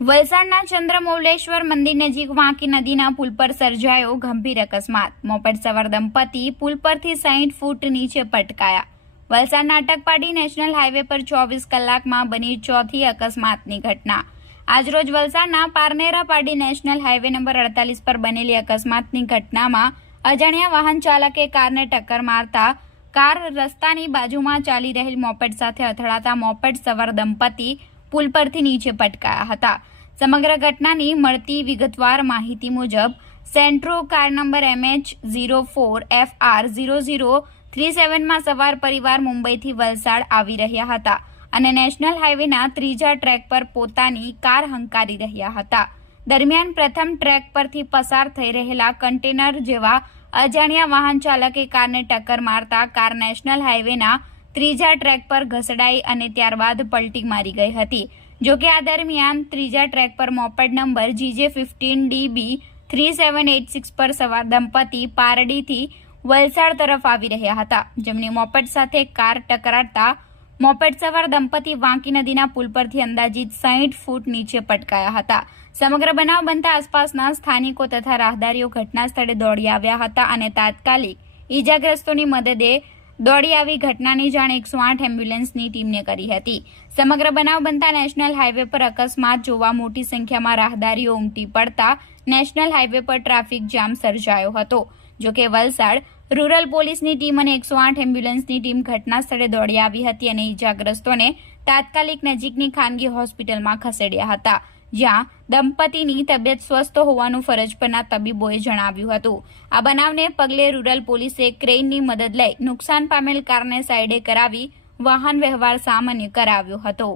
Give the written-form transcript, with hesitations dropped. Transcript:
વલસાડના ચંદ્રમૌલેશ્વર મંદિર નજીક વાંકી નદીના પુલ પર સર્જાયો ગંભીર અકસ્માત। મોપેડ સવાર દંપતી પુલ પરથી 60 ફૂટ નીચે પટકાયા। વલસાડના અટકપાડી નેશનલ હાઈવે પર 24 કલાકમાં બની ચોથી અકસ્માતની ઘટના। આજરોજ વલસાડના પારનેરાપાડી નેશનલ હાઈવે નંબર 48 પર બનેલી અકસ્માતની ઘટનામાં અજાણ્યા વાહન ચાલકે કારને ટક્કર મારતા કાર રસ્તાની બાજુમાં ચાલી રહેલ મોપેડ સાથે અથડાતા મોપેડ સવાર દંપતી પુલ પરથી નીચે પટકાયા હતા। સમગ્ર ઘટનાની મળતી વિગતવાર માહિતી મુજબ સેન્ટ્રો કાર નંબર MH04FR0037 માં સવાર પરિવાર મુંબઈથી વલસાડ આવી રહ્યા હતા અને નેશનલ હાઈવેના ત્રીજા ટ્રેક પર પોતાની કાર હંકારી રહ્યા હતા। દરમિયાન પ્રથમ ટ્રેક પરથી પસાર થઈ રહેલા કન્ટેનર જેવા અજાણ્યા વાહન ચાલકે કારને ટક્કર મારતા કાર નેશનલ હાઈવેના ત્રીજા ટ્રેક પર ઘસડાઈ અને ત્યારબાદ પલટી મારી ગઈ હતી। જોકે આ દરમિયાન ત્રીજા ટ્રેક પર મોપેડ નંબર GJ15DB3786 પર સવાર દંપતી પારડીથી વલસાડ તરફ આવી રહ્યા હતા, જેમની મોપેડ સાથે કાર ટકરાતા મોપેડ સવાર દંપતી વાંકી નદીના પુલ પરથી અંદાજિત 60 ફૂટ નીચે પટકાયા હતા। સમગ્ર બનાવ બનતા આસપાસના સ્થાનિકો તથા રાહદારીઓ ઘટના સ્થળે દોડી આવ્યા હતા અને તાત્કાલિક ઈજાગ્રસ્તોની મદદે દોડી આવી ઘટનાની જાણ 108 એમ્બ્યુલન્સની ટીમને કરી હતી। સમગ્ર બનાવ બનતા નેશનલ હાઈવે પર અકસ્માત જોવા મોટી સંખ્યામાં રાહદારીઓ ઉમટી પડતા નેશનલ હાઈવે પર ટ્રાફિક જામ સર્જાયો હતો। જોકે વલસાડ રૂરલ પોલીસની ટીમ અને 108 એમ્બ્યુલન્સની ટીમ ઘટના સ્થળે દોડી આવી હતી અને ઈજાગ્રસ્તોને તાત્કાલિક નજીકની ખાનગી હોસ્પિટલમાં ખસેડ્યા હતા, જ્યાં દંપતીની તબિયત સ્વસ્થ હોવાનું ફરજ પરના તબીબોએ જણાવ્યું હતું। આ બનાવને પગલે રૂરલ પોલીસે ક્રેઇનની મદદ લઈ નુકસાન પામેલ કારને સાઈડે કરાવી વાહન વ્યવહાર સામાન્ય કરાવ્યો હતો।